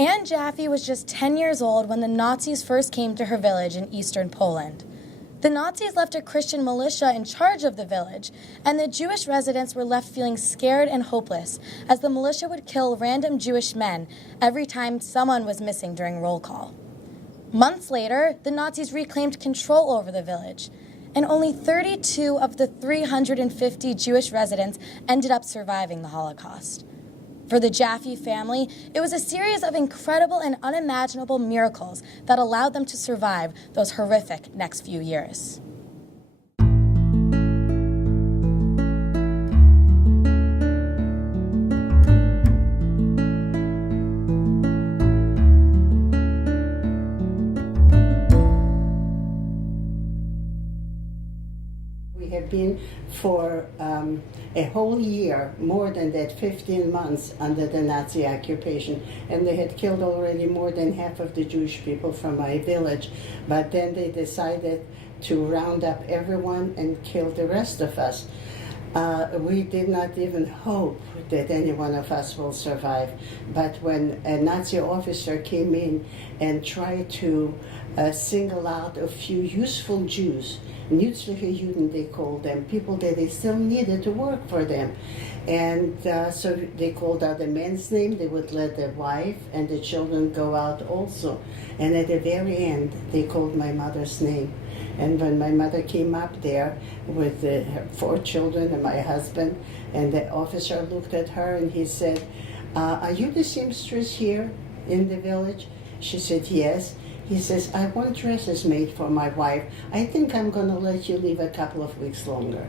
Ann Jaffe was just 10 years old when the Nazis first came to her village in eastern Poland. The Nazis left a Christian militia in charge of the village, and the Jewish residents were left feeling scared and hopeless, as the militia would kill random Jewish men every time someone was missing during roll call. Months later, the Nazis reclaimed control over the village, and only 32 of the 350 Jewish residents ended up surviving the Holocaust. For the Jaffe family, it was a series of incredible and unimaginable miracles that allowed them to survive those horrific next few years. Been for a whole year, more than that, 15 months under the Nazi occupation, and they had killed already more than half of the Jewish people from my village. But then they decided to round up everyone and kill the rest of us. We did not even hope that any one of us will survive. But when a Nazi officer came in and tried to single out a few useful Jews, nützliche Juden they called them, people that they still needed to work for them. And so they called out the man's name, they would let the wife and the children go out also. And at the very end, they called my mother's name. And when my mother came up there with her 4 children and my husband, and the officer looked at her and he said, are you the seamstress here in the village? She said, yes. He says, I want dresses made for my wife. I think I'm going to let you leave a couple of weeks longer.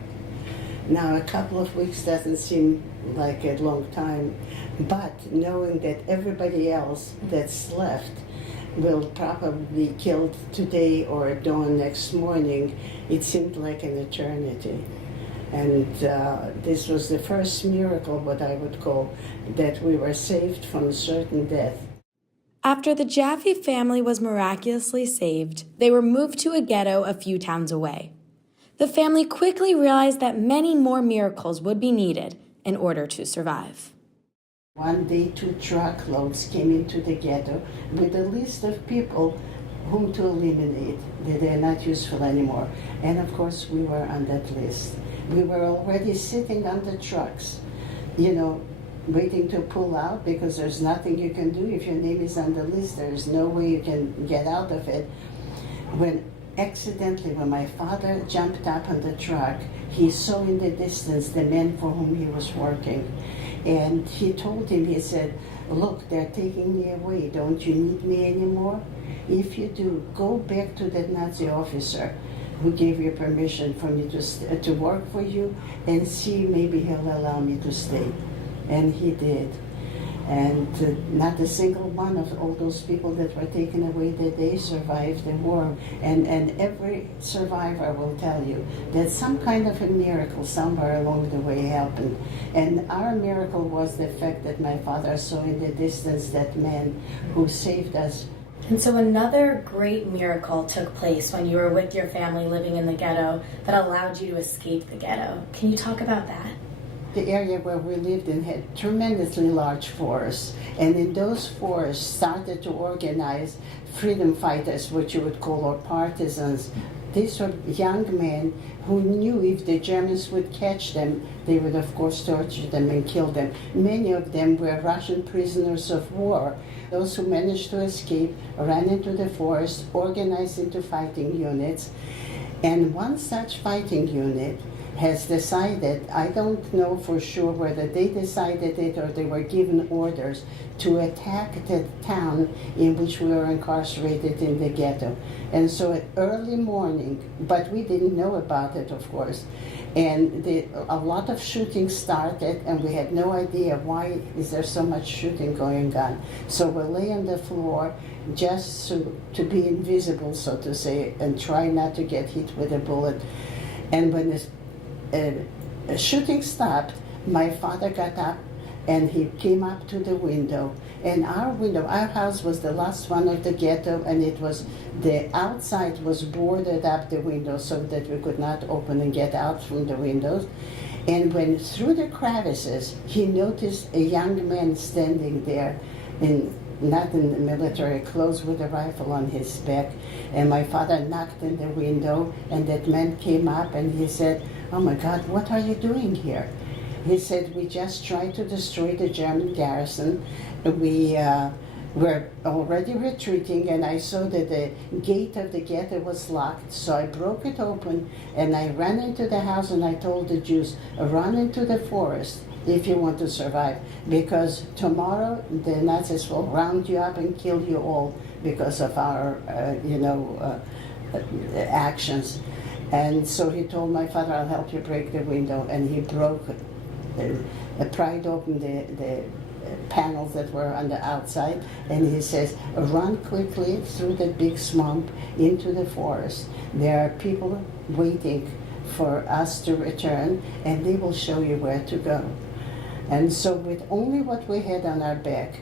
Now, a couple of weeks doesn't seem like a long time, but knowing that everybody else that's left will probably be killed today or at dawn next morning, it seemed like an eternity. And this was the first miracle, what I would call, that we were saved from certain death. After the Jaffe family was miraculously saved, they were moved to a ghetto a few towns away. The family quickly realized that many more miracles would be needed in order to survive. One day, 2 truckloads came into the ghetto with a list of people whom to eliminate, that they're not useful anymore. And of course, we were on that list. We were already sitting on the trucks, waiting to pull out, because there's nothing you can do if your name is on the list. There's no way you can get out of it. When my father jumped up on the truck, he saw in the distance the men for whom he was working. And he told him, he said, look, they're taking me away. Don't you need me anymore? If you do, go back to that Nazi officer who gave you permission for me to work for you, and see, maybe he'll allow me to stay. And he did. And not a single one of all those people that were taken away that day survived the war. And every survivor will tell you that some kind of a miracle somewhere along the way happened. And our miracle was the fact that my father saw in the distance that man who saved us. And so another great miracle took place when you were with your family living in the ghetto that allowed you to escape the ghetto. Can you talk about that? The area where we lived in had tremendously large forests, and in those forests started to organize freedom fighters, what you would call, or partisans. These were young men who knew if the Germans would catch them, they would of course torture them and kill them. Many of them were Russian prisoners of war. Those who managed to escape ran into the forest, organized into fighting units, and one such fighting unit has decided, I don't know for sure whether they decided it or they were given orders, to attack the town in which we were incarcerated in the ghetto. And so at early morning, but we didn't know about it, of course, and a lot of shooting started, and we had no idea why is there so much shooting going on. So we lay on the floor just to be invisible, so to say, and try not to get hit with a bullet. And when the shooting stopped, my father got up and he came up to the window. And our house was the last one of the ghetto, and the outside was boarded up, the window, so that we could not open and get out from the windows. And when through the crevices, he noticed a young man standing there not in the military clothes, with a rifle on his back. And my father knocked in the window, and that man came up and he said, "Oh my God, what are you doing here?" He said, "We just tried to destroy the German garrison. We were already retreating, and I saw that the gate of the ghetto was locked, so I broke it open, and I ran into the house, and I told the Jews, run into the forest if you want to survive, because tomorrow the Nazis will round you up and kill you all because of our, actions." And so he told my father, "I'll help you break the window," and he pried open the panels that were on the outside, and he says, "Run quickly through the big swamp into the forest. There are people waiting for us to return, and they will show you where to go." And so with only what we had on our back,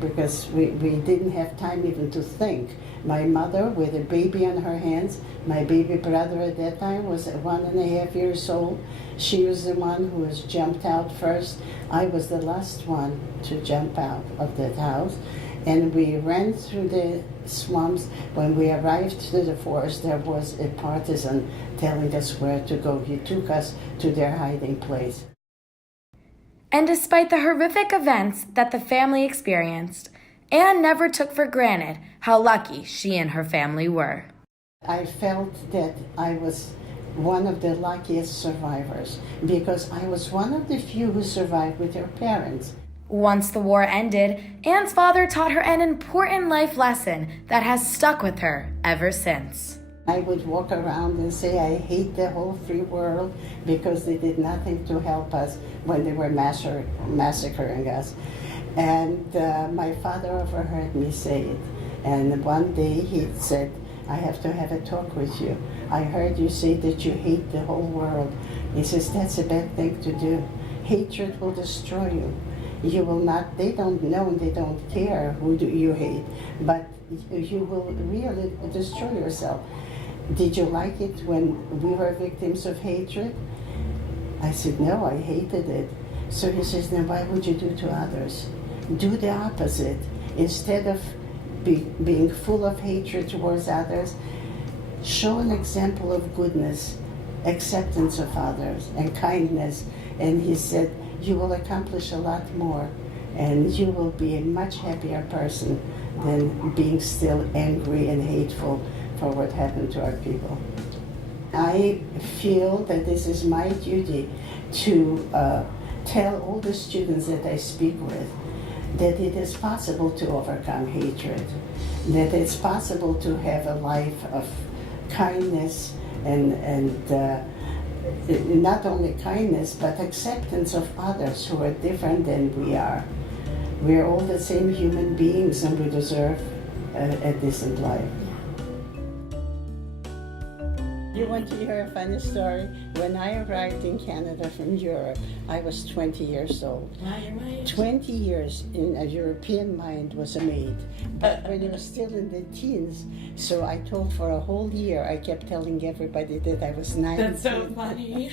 because we didn't have time even to think, my mother with a baby on her hands, my baby brother at that time was 1.5 years old. She was the one who was jumped out first. I was the last one to jump out of that house. And we ran through the swamps. When we arrived to the forest, there was a partisan telling us where to go. He took us to their hiding place. And despite the horrific events that the family experienced, Ann never took for granted how lucky she and her family were. I felt that I was one of the luckiest survivors because I was one of the few who survived with their parents. Once the war ended, Ann's father taught her an important life lesson that has stuck with her ever since. I would walk around and say, "I hate the whole free world," because they did nothing to help us when they were massacring us. And my father overheard me say it. And one day he said, "I have to have a talk with you. I heard you say that you hate the whole world." He says, "That's a bad thing to do. Hatred will destroy you. You will not, they don't know and they don't care who you hate, but you will really destroy yourself. Did you like it when we were victims of hatred?" I said, "No, I hated it." So he says, "Then why would you do to others? Do the opposite. Instead of being full of hatred towards others, show an example of goodness, acceptance of others, and kindness." And he said, "You will accomplish a lot more, and you will be a much happier person than being still angry and hateful for what happened to our people." I feel that this is my duty to tell all the students that I speak with that it is possible to overcome hatred, that it's possible to have a life of kindness and not only kindness, but acceptance of others who are different than we are. We are all the same human beings, and we deserve a decent life. You want to hear a funny story? When I arrived in Canada from Europe, I was 20 years old. Wow, you're my age. 20 years in a European mind was a maid. But when you were still in the teens, so I told for a whole year, I kept telling everybody that I was 19. That's so funny.